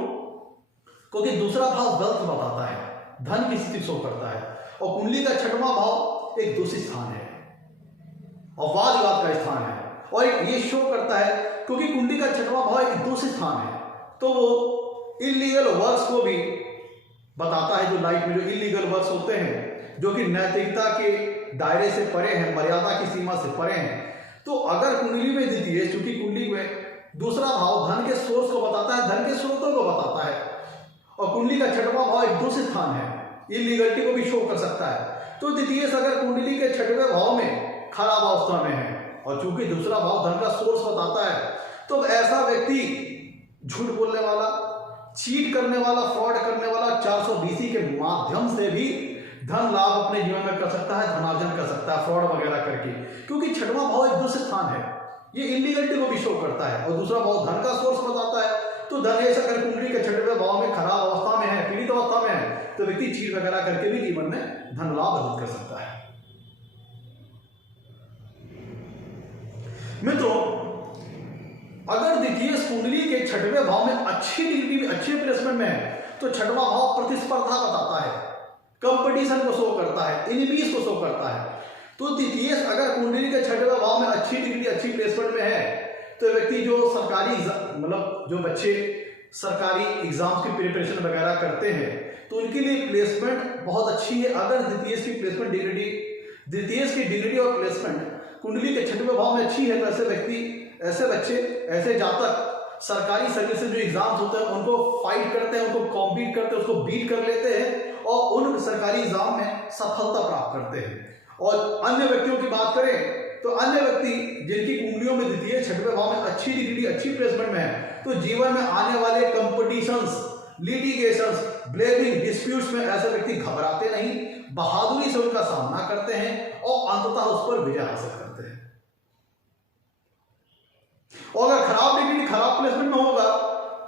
क्योंकि दूसरा भाव वेल्थ बताता है, धन की स्थिति शो करता है, और कुंडली का छठवां भाव एक दूषित स्थान है और वाद विवाद का स्थान है, और ये शो करता है क्योंकि कुंडली का छठवां भाव एक दूषित स्थान है तो वो इलीगल वर्क्स को भी बताता है, जो लाइफ में जो इलीगल वर्क्स होते हैं जो कि नैतिकता के दायरे से परे हैं, मर्यादा की सीमा से परे हैं। तो अगर कुंडली में द्वितीय, चूंकि कुंडली में दूसरा भाव धन के सोर्स को बताता है, धन के स्रोतों को बताता है, और कुंडली का छठवां भाव एक दूषित स्थान है, इलीगलिटी को भी शो कर सकता है। तो द्वितीय अगर कुंडली के छठवें भाव में खराब अवस्था में है और चूंकि दूसरा भाव धन का सोर्स बताता है, तो ऐसा व्यक्ति झूठ बोलने वाला, चीट करने वाला, फ्रॉड करने वाला 420 के माध्यम से भी धन लाभ अपने जीवन में कर सकता है, धनार्जन कर सकता है फ्रॉड वगैरह करके, क्योंकि छठवां भाव एक दूसरा स्थान है, ये इलीगलिटी को भी शो करता है और दूसरा भाव धन का सोर्स बताता है। तो धनेश अगर कुंडली के छठवें भाव में खराब अवस्था में है, पीड़ित अवस्था में है, तो व्यक्ति चीट वगैरह करके भी जीवन में धन लाभ अर्जित कर सकता है। मित्रों, अगर द्वितीय कुंडली के छठवें भाव में अच्छी डिग्री, अच्छे प्लेसमेंट में है, तो छठवां भाव प्रतिस्पर्धा बताता है, कंपटीशन को शो करता है, एनिमीज को शो करता है। तो द्वितीय अगर कुंडली के छठवें भाव में अच्छी डिग्री, अच्छी प्लेसमेंट में है, तो व्यक्ति जो सरकारी मतलब जो बच्चे सरकारी एग्जाम्स की प्रिपरेशन वगैरह करते हैं, तो उनके लिए प्लेसमेंट बहुत अच्छी है। अगर द्वितीय की प्लेसमेंट डिग्री, द्वितीय की डिग्री और प्लेसमेंट कुंडली के छठवें भाव में अच्छी है, तो ऐसे व्यक्ति, ऐसे बच्चे, ऐसे जातक सरकारी सर्विस जो एग्जाम्स होते हैं उनको फाइट करते हैं, उनको कॉम्पीट करते हैं, उसको बीट कर लेते हैं और उन सरकारी एग्जाम में सफलता प्राप्त करते हैं। और अन्य व्यक्तियों की बात करें तो अन्य व्यक्ति जिनकी कुंडलियों में द्वितीय छठवें भाव में अच्छी डिग्री, अच्छी प्लेसमेंट में है, तो जीवन में आने वाले कंपटीशंस, लिटिगेशंस, ब्लेमिंग, डिस्प्यूट्स में ऐसे व्यक्ति घबराते नहीं, बहादुरी से उनका सामना करते हैं और अंततः उस पर विजय हासिल करते हैं। और अगर खराब डिग्री, खराब प्लेसमेंट में होगा,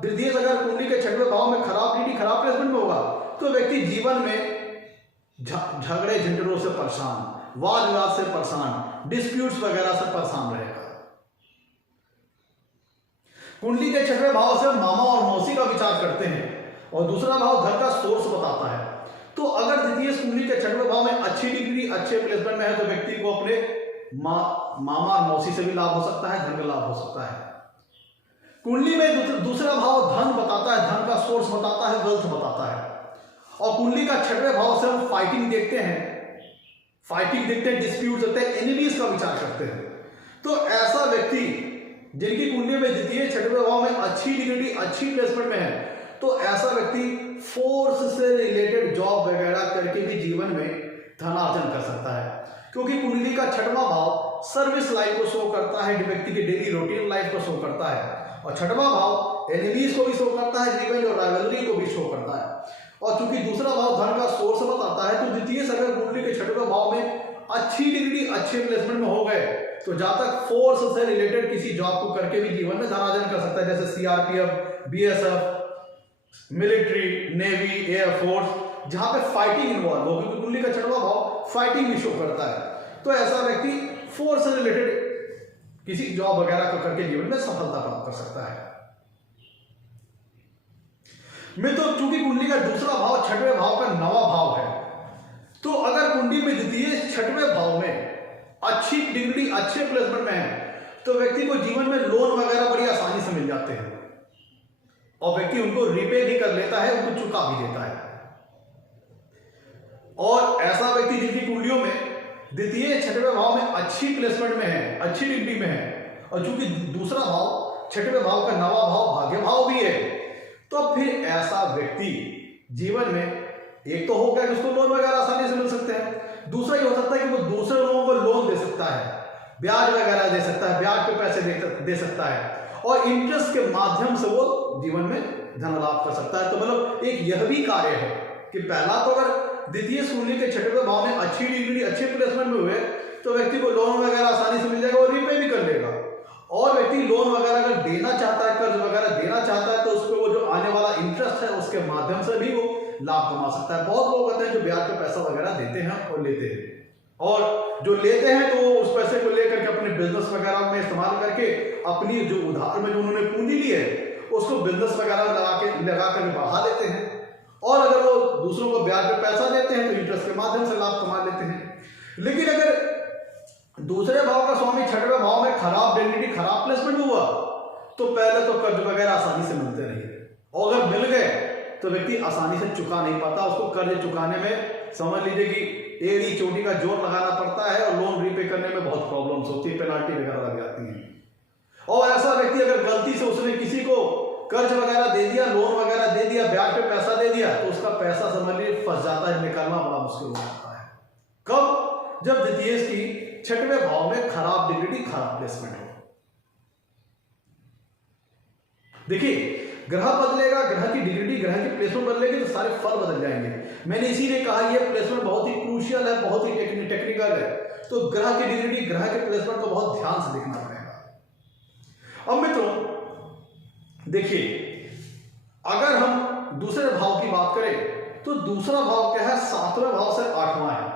द्वितीय अगर कुंडली के छठवें भाव में खराब डिग्री, खराब प्लेसमेंट में होगा, तो व्यक्ति जीवन में झगड़े झंझटों से परेशान, वाद विवाद से परेशान, डिस्प्यूट्स वगैरह से परेशान रहेगा। कुंडली के छठवें भाव से मामा और मौसी का विचार करते हैं और दूसरा भाव धन का सोर्स बताता है। तो अगर द्वितीय कुंडली के छठवें भाव में अच्छी डिग्री, अच्छे प्लेसमेंट में है, तो व्यक्ति को अपने मामा और मौसी से भी लाभ हो सकता है, धन का लाभ हो सकता है। कुंडली में दूसरा भाव धन बताता है, धन का सोर्स बताता है, वेल्थ बताता है। और कुंडली का छठवें भाव से हम फाइटिंग देखते हैं, डिस्प्यूट होते हैं, एनिमीज का विचार करते हैं। तो ऐसा व्यक्ति जिनकी कुंडली में द्वितीय छठवें भाव में अच्छी डिग्री, अच्छी प्लेसमेंट में है, तो ऐसा व्यक्ति फोर्स से रिलेटेड जॉब वगैरह करके भी जीवन में धनार्जन कर सकता है, क्योंकि कुंडली का छठवां भाव सर्विस लाइफ को शो करता है, व्यक्ति की डेली रूटीन लाइफ को शो करता है, और छठवां भाव एनिमीज को भी शो करता है, जीवन और राइवलरी को भी शो करता है। और चूंकि दूसरा भाव धन का सोर्स बताता है, तो द्वितीय अगर कुंडली के छठवें भाव में अच्छी डिग्री, अच्छे प्लेसमेंट में हो गए, तो जहां तक फोर्स से रिलेटेड किसी जॉब को करके भी जीवन में धनार्जन कर सकता है, जैसे CRPF, BSF, military, navy, air force, जहां पे फाइटिंग इन्वॉल्व हो, क्योंकि कुंडली का छठवां भाव फाइटिंग भी शो करता है। तो ऐसा व्यक्ति फोर्स से रिलेटेड किसी जॉब वगैरह को करके जीवन में सफलता प्राप्त कर सकता है। मित्रों, चूंकि कुंडली का दूसरा भाव छठवें भाव का नवा भाव है, तो अगर कुंडली में द्वितीय छठवें भाव में अच्छी डिग्री, अच्छे प्लेसमेंट में है, तो व्यक्ति को जीवन में लोन वगैरह बड़ी आसानी से मिल जाते हैं और व्यक्ति उनको रिपे भी कर लेता है, उनको चुका भी देता है। और ऐसा व्यक्ति जिनकी कुंडलियों में द्वितीय छठवें भाव में अच्छी प्लेसमेंट में है, अच्छी डिग्री में है, और चूंकि दूसरा भाव छठवें भाव का नवा भाव भाग्य भाव भी है, तो फिर ऐसा व्यक्ति जीवन में एक तो हो गया कि उसको लोन वगैरह आसानी से मिल सकते हैं, दूसरा ये हो सकता है कि वो दूसरे लोगों को लोन दे सकता है, ब्याज वगैरह दे सकता है, ब्याज पे पैसे दे सकता है, और इंटरेस्ट के माध्यम से वो जीवन में धन लाभ कर सकता है। तो मतलब एक यह भी कार्य है कि पहला तो अगर द्वितीय कुंडली के छठवें भाव में अच्छी डिग्री, अच्छे प्लेसमेंट में हुए, तो व्यक्ति को लोन वगैरह आसानी से मिल जाएगा और रिपे भी कर लेगा। और व्यक्ति लोन वगैरह अगर देना चाहता है, कर्ज वगैरह देना चाहता है, तो उस पर वो जो आने वाला इंटरेस्ट है उसके माध्यम से भी वो लाभ कमा सकता है। बहुत लोग होते हैं जो ब्याज पे पैसा वगैरह देते हैं और लेते हैं, और जो लेते हैं तो उस पैसे को लेकर के अपने बिजनेस वगैरह में इस्तेमाल करके अपनी जो उधार में जो उन्होंने पूंजी ली है उसको बिजनेस वगैरह लगा कर बढ़ा लेते हैं। और अगर वो दूसरों को ब्याज पे पैसा देते हैं तो इंटरेस्ट के माध्यम से लाभ कमा लेते हैं। लेकिन अगर दूसरे भाव का स्वामी छठवें भाव में खराब डिग्निटी, खराब प्लेसमेंट हुआ तो पहले तो कर्ज वगैरह आसानी से मिलते नहीं, और अगर मिल गए तो व्यक्ति आसानी से चुका नहीं पाता। उसको कर्ज चुकाने में समझ लीजिए कि एड़ी चोटी का जोर लगाना पड़ता है, और लोन रीपे करने में बहुत प्रॉब्लम्स होती है, पेनाल्टी वगैरह लग जाती है। और ऐसा व्यक्ति अगर गलती से उसने किसी को कर्ज वगैरह दे दिया, लोन वगैरह दे दिया, ब्याज पे पैसा दे दिया, तो उसका पैसा समझ लीजिए फंस जाता है, निकालना बड़ा मुश्किल हो जाता है। कब? जब द्वितीय की छठवें भाव में खराब डिग्निटी, खराब प्लेसमेंट हो। देखिए, ग्रह बदलेगा, ग्रह की डिग्निटी, ग्रह की प्लेसमेंट बदलेगी तो सारे फल बदल जाएंगे। मैंने इसीलिए कहा यह प्लेसमेंट बहुत ही क्रूशियल है, बहुत ही टेक्निकल है, तो ग्रह की डिग्निटी, ग्रह के प्लेसमेंट को बहुत ध्यान से देखना पड़ेगा। अब मित्रों देखिए, अगर हम दूसरे भाव की बात करें तो दूसरा भाव क्या है? सातवें भाव से आठवां है।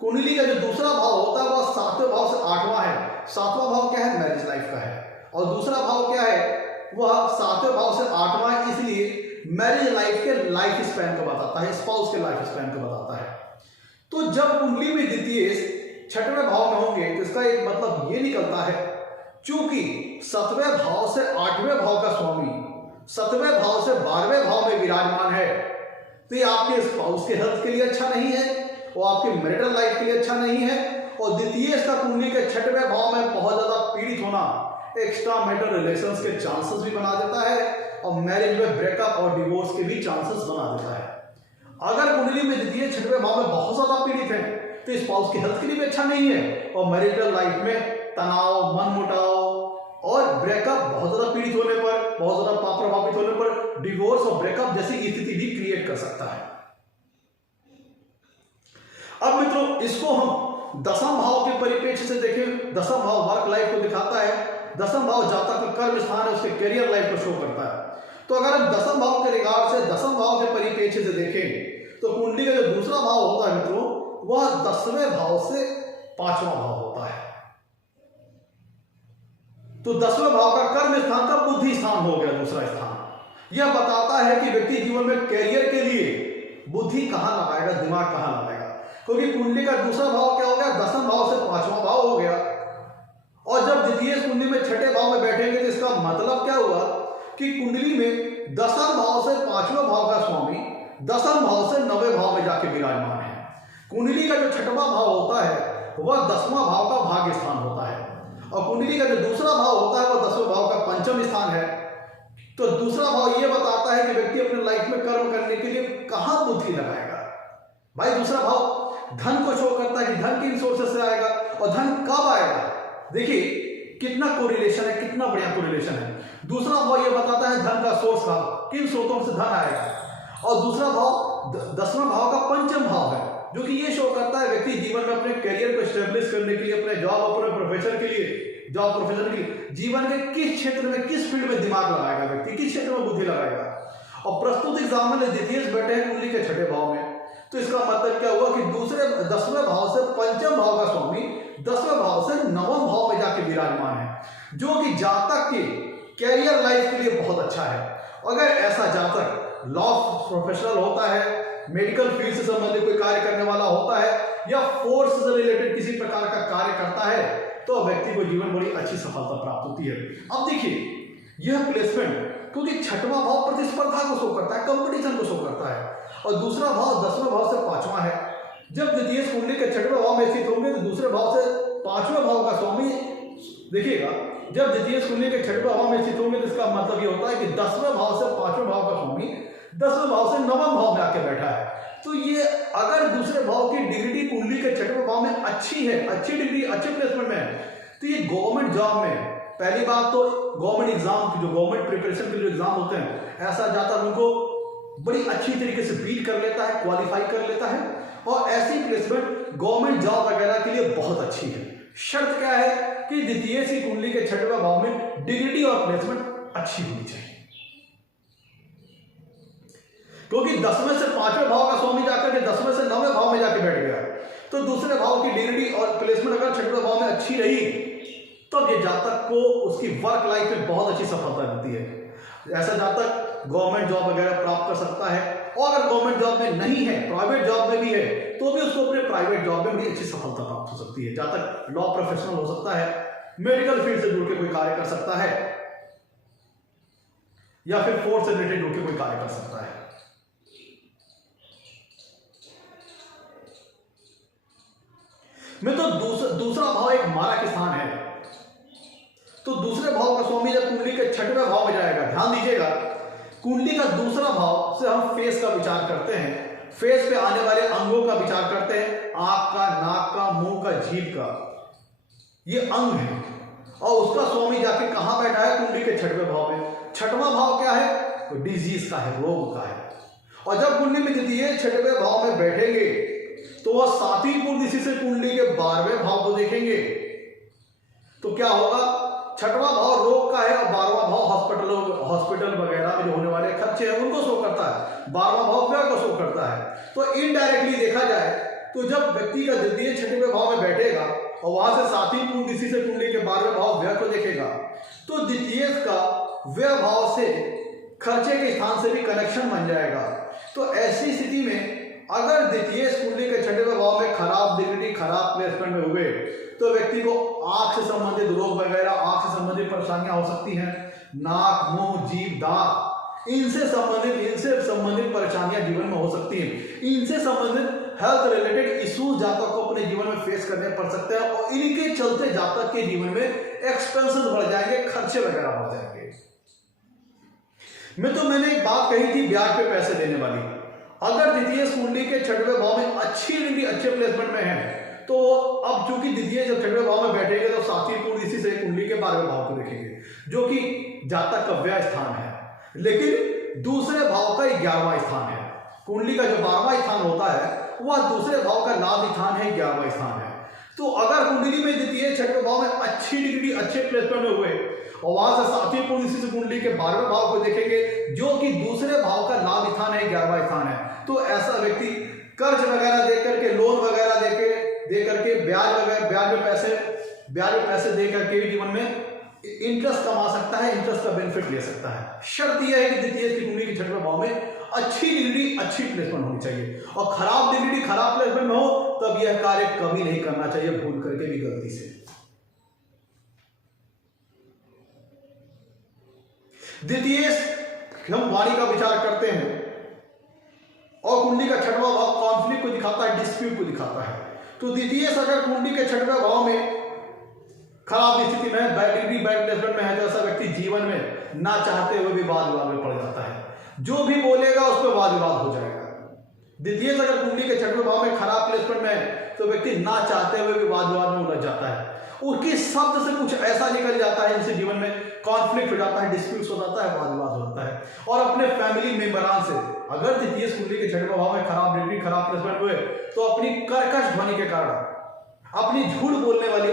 कुंडली का जो दूसरा भाव होता है वह सातवें भाव से आठवां है। सातवां भाव क्या है? मैरिज लाइफ का है। और दूसरा भाव क्या है? वह सातवें भाव से आठवां है, इसलिए मैरिज लाइफ के लाइफ स्पैन को बताता है, स्पाउस के लाइफ स्पैन को बताता है। तो जब कुंडली में द्वितीय छठवें भाव में होंगे तो इसका एक मतलब ये निकलता है, चूंकि सातवें भाव से आठवें भाव का स्वामी सातवें भाव से 12वें भाव में विराजमान है, तो ये आपके स्पाउस के हेल्थ के लिए अच्छा नहीं है, वो आपके मैरिटल लाइफ के लिए अच्छा नहीं है। और द्वितीय का कुंडली के छठवें भाव में बहुत ज्यादा पीड़ित होना एक्स्ट्रा मैरिटल रिलेशंस के चांसेस भी बना देता है, और मैरिज में ब्रेकअप और डिवोर्स के भी चांसेस बना देता है। अगर कुंडली में द्वितीय छठवें भाव में बहुत ज्यादा पीड़ित है तो स्पाउस की हेल्थ के लिए भी अच्छा नहीं है, और मैरिटल लाइफ में तनाव, मनमुटाव और ब्रेकअप बहुत ज्यादा पीड़ित होने पर, बहुत ज्यादा प्रभावित होने पर डिवोर्स और ब्रेकअप जैसी स्थिति भी क्रिएट कर सकता है। अब मित्रों, इसको हम दसम भाव के परिप्रेक्ष्य से देखें। दसम भाव वर्क लाइफ को दिखाता है, दसम भाव जातक का कर्म स्थान है, उसके करियर लाइफ को शो करता है। तो अगर हम दसम भाव के रिगार्ड से दसम भाव के परिप्रेक्ष्य से देखें तो कुंडली का जो दूसरा भाव होता है मित्रों, वह 10वें भाव से 5वां भाव होता है। तो 10वें भाव का कर्म स्थान का बुद्धि स्थान हो गया दूसरा स्थान। यह बताता है कि व्यक्ति जीवन में कैरियर के लिए बुद्धि कहां लगाएगा, दिमाग कहां लगाएगा, क्योंकि कुंडली का दूसरा भाव क्या हो गया? दसम भाव से 5वां भाव हो गया। और जब द्वितीय कुंडली में छठे भाव में बैठेंगे तो इसका मतलब क्या हुआ कि कुंडली में दसम भाव से 5वें भाव का स्वामी दसम भाव से 9वें भाव में जाके विराजमान है। कुंडली का जो छठवां भाव होता है वह 10वां भाव का भाग्य स्थान होता है, और कुंडली का जो दूसरा भाव होता है वह 10वें भाव का पंचम स्थान है। तो दूसरा भाव यह बताता है कि व्यक्ति अपने लाइफ में कर्म करने के लिए कहां बुद्धि लगाएगा। भाई, दूसरा भाव धन को शो करता है कि धन किन सोर्सेस से आएगा और धन कब आएगा। देखिए कितना कोरिलेशन है, कितना बढ़िया कोरिलेशन है। दूसरा भाव यह बताता है धन का सोर्स का, किन स्रोतों से धन आएगा। और दूसरा भाव 10वां भाव का पंचम भाव है, जो कि ये शो करता है व्यक्ति जीवन में अपने करियर को एस्टेब्लिश करने के लिए, अपने जॉब, अपने प्रोफेशन के लिए, जॉब प्रोफेशन के लिए जीवन के किस क्षेत्र में, किस फील्ड में दिमाग लगाएगा व्यक्ति, किस क्षेत्र में बुद्धि लगाएगा। और प्रस्तुत एग्जाम में द्वितीय बैठे हैं कुंडली के छठे भाव में, तो इसका मतलब क्या हुआ कि दूसरे 10वें भाव से पंचम भाव का स्वामी 10वें भाव से 9वें भाव में जाके विराजमान है, जो कि जातक के कैरियर लाइफ के लिए बहुत अच्छा है। अगर ऐसा जातक लॉ प्रोफेशनल होता है, मेडिकल फील्ड से संबंधित कोई कार्य करने वाला होता है, या फोर्स से रिलेटेड किसी प्रकार का कार्य करता है, तो व्यक्ति को जीवन बड़ी अच्छी सफलता प्राप्त होती है। अब देखिए यह प्लेसमेंट, क्योंकि छठवां भाव प्रतिस्पर्धा को शो करता है, कंपटीशन को शो करता है, और दूसरा भाव 10वें भाव से 5वां है। जब द्वितीय कुंडली के छठवें भाव में स्थित होंगे तो दूसरे भाव से 5वें भाव का स्वामी, देखिएगा जब द्वितीय कुंडली के छठवें भाव में स्थित होंगे तो इसका मतलब ये होता है कि 10वें भाव से 5वें भाव का स्वामी 10वें भाव से 9वें भाव में आके बैठा है। तो ये अगर दूसरे भाव की डिग्री कुंडली के छठवें भाव में अच्छी है, अच्छी डिग्री, अच्छे प्लेसमेंट में है, तो ये गवर्नमेंट जॉब में, पहली बात तो गवर्नमेंट एग्जाम की, जो गवर्नमेंट प्रिपरेशन के जो एग्जाम होते हैं, ऐसा जाता उनको बड़ी अच्छी तरीके से बीट कर लेता है, क्वालिफाई कर लेता है, और ऐसी प्लेसमेंट गवर्नमेंट जॉब वगैरह के लिए बहुत अच्छी है। शर्त क्या है कि द्वितीय सी कुंडली के छठवें भाव में डिग्री और प्लेसमेंट अच्छी होनी चाहिए, क्योंकि 10वें से 5वें भाव का स्वामी जाकर के 10वें से 9वें भाव में जाके बैठ गया, तो दूसरे भाव की डिग्री और प्लेसमेंट अगर छठवें भाव में अच्छी रही तो ये जातक को उसकी वर्क लाइफ में बहुत अच्छी सफलता मिलती है। ऐसा जातक गवर्नमेंट जॉब वगैरह प्राप्त कर सकता है, और अगर गवर्नमेंट जॉब में नहीं है, प्राइवेट जॉब में भी है, तो भी उसको अपने प्राइवेट जॉब में बड़ी अच्छी सफलता प्राप्त हो सकती है। जातक लॉ प्रोफेशनल हो सकता है, मेडिकल फील्ड से जुड़ के कोई कार्य कर सकता है, या फिर फोर्स से रिलेटेड जुड़ के कोई कार्य कर सकता है। मैं तो दूसरा भाव एक मारक स्थान है, तो दूसरे भाव का स्वामी जब कुंडली के छठवें भाव में जाएगा, ध्यान दीजिएगा, कुंडली का दूसरा भाव से हम फेस का विचार करते हैं, फेस पे आने वाले अंगों का विचार करते हैं, आंख का, नाक का, मुंह का, जीभ का, ये अंग है। और उसका स्वामी जाके कहां बैठा है? कुंडली के छठवें भाव में। छठवां भाव क्या है? तो डिजीज का है, रोग का है। और जब कुंडली में द्वितीय छठवें भाव में बैठेंगे तो वह सातवीं पूर्ण दिशा से कुंडली के 12वें भाव को देखेंगे, तो क्या होगा? छठवां भाव रोग का है और 12वां भाव हॉस्पिटल वगैरह में जो होने वाले खर्चे हैं उनको शो करता है, 12वां भाव व्यय को शो करता है। तो इनडायरेक्टली देखा जाए तो जब व्यक्ति का द्वितीय छठवें भाव में बैठेगा और वहां से सातवीं पूर्ण दिशा से कुंडली के 12वें भाव व्यय को देखेगा, तो द्वितीय का व्यय भाव से खर्चे के स्थान से भी कनेक्शन बन जाएगा। तो ऐसी स्थिति में अगर द्वितीय कुंडली के छठवें भाव में खराब डिग्री, खराब प्लेसमेंट में हुए, तो व्यक्ति को आंख से संबंधित रोग वगैरह, आंख से संबंधित परेशानियां हो सकती हैं, नाक, मुंह, जीभ, दांत, इनसे संबंधित परेशानियां जीवन में हो सकती हैं। इनसे संबंधित हेल्थ रिलेटेड इश्यूज जातक को अपने जीवन में फेस करने पड़ सकते हैं, और इनके चलते जातक के जीवन में एक्सपेंसेस बढ़ जाएंगे, खर्चे वगैरह बढ़ जाएंगे। मैंने एक बात कही थी ब्याज पे पैसे देने वाली। अगर द्वितीय कुंडली के छठवें भाव में अच्छी डिग्री, अच्छे प्लेसमेंट में है, तो अब चूंकि द्वितीय जब छठवें भाव में बैठेंगे तो सातवीं पूर्ण इसी से कुंडली के 12वें भाव को देखेंगे, जो कि जातक का व्यय स्थान है, लेकिन दूसरे भाव का 11वां स्थान है। कुंडली का जो 12वां स्थान होता है वह दूसरे भाव का लाभ स्थान है, 11वां स्थान है। तो अगर कुंडली में द्वितीय छठवें भाव में अच्छी डिग्री, अच्छे प्लेसमेंट में हुए और वहां से सातवीं पूर्ण इसी से कुंडली के 12वें भाव को देखेंगे, जो कि दूसरे भाव का लाभ स्थान है, 11वां स्थान है, तो ऐसा व्यक्ति कर्ज वगैरह दे करके, लोन वगैरह दे करके, ब्याज में पैसे दे करके भी जीवन में इंटरेस्ट कमा सकता है, इंटरेस्ट का बेनिफिट ले सकता है। शर्त यह है कि द्वितीय की कुंडली के छठवें भाव में अच्छी डिग्री, अच्छी प्लेसमेंट होनी चाहिए, और खराब डिग्री, खराब प्लेसमेंट में हो तब यह कार्य कभी नहीं करना चाहिए, भूल करके भी, गलती से। द्वितीय हम वाणी का विचार करते हैं, और कुंडली का छठवां भाव कॉन्फ्लिक्ट को दिखाता है, डिस्प्यूट को दिखाता है। तो द्वितीय अगर कुंडली के छठवें भाव में खराब स्थिति में, बैड डिग्री, बैड प्लेसमेंट में है, तो ऐसा व्यक्ति जीवन में ना चाहते हुए भी वाद विवाद में पड़ जाता है। जो भी बोलेगा उस पर वाद विवाद हो जाएगा। द्वितीय अगर कुंडली के छठवें भाव में खराब प्लेसमेंट में है, तो व्यक्ति ना चाहते हुए भी वाद विवाद में उलझ जाता है। उसके शब्द से कुछ ऐसा निकल जाता है जिससे जीवन में कॉन्फ्लिक्ट हो जाता है, डिस्प्यूट हो जाता है, वाद विवाद हो जाता है। और अपने फैमिली मेंबरान से अगर द्वितीय कुंडली के छठवें भाव में खराब डिग्री, खराब प्लेसमेंट हुए, तो अपनी कर्कश ध्वनि के कारण, अपनी झूठ बोलने वाली,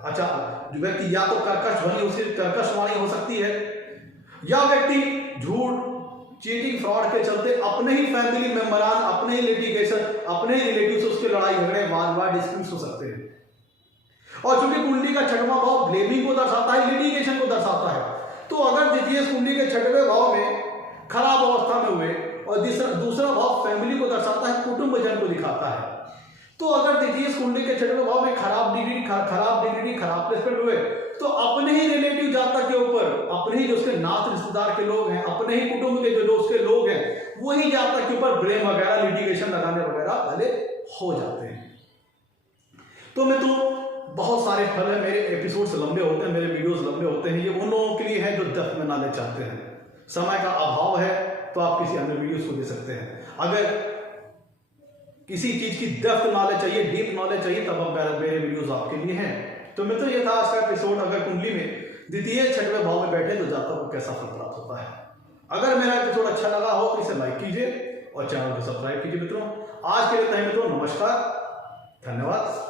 अच्छा जो व्यक्ति या तो कर्कश ध्वनि, उसे कर्कश वाणी हो सकती है, या व्यक्ति झूठ, चीटिंग, फ्रॉड के चलते अपने ही फैमिली मेंबरान, अपने ही लिटिगेशन, अपने ही रिलेटिव से उसके लड़ाई झगड़े, वाद डिस्प्यूट हो सकते हैं। और चूंकि कुंडली का छठवां भाव ब्लेमिंग को दर्शाता है, लिटिगेशन को दर्शाता है, तो अगर द्वितीय कुंडली के छठवें भाव में खराब अवस्था में हुए और दूसरा भाव फैमिली को दर्शाता है, कुटुंब जन को दिखाता है, तो अगर द्वितीय कुंडली के छठवें भाव में खराब डिग्री, खराब प्लेसमेंट हुए, तो अपने ही रिलेटिव जातक के ऊपर, अपने ही जो उसके नात रिश्तेदार के लोग हैं, अपने ही कुटुंब के जो उसके लोग हैं, वही जातक के ऊपर ब्लेम वगैरह, लिटिगेशन लगाने वगैरह पहले हो जाते हैं। तो बहुत सारे फल है, मेरे एपिसोड्स लंबे होते हैं, मेरे वीडियोस लंबे होते हैं, ये उन लोगों के लिए है जो डेप्थ में नॉलेज चाहते हैं। समय का अभाव है तो आप किसी अन्य वीडियोस को दे सकते हैं। अगर किसी चीज की डेप्थ नॉलेज चाहिए, डीप नॉलेज चाहिए, तब अब मेरे वीडियोस आपके लिए हैं। तो मित्रों, ये था आज का एपिसोड। अगर कुंडली में द्वितीय छठवें भाव में बैठे तो जातक को कैसा फल प्राप्त होता है। अगर मेरा एपिसोड अच्छा लगा हो तो इसे लाइक कीजिए और चैनल को सब्सक्राइब कीजिए। मित्रों, आज के लिए मित्रों नमस्कार, धन्यवाद।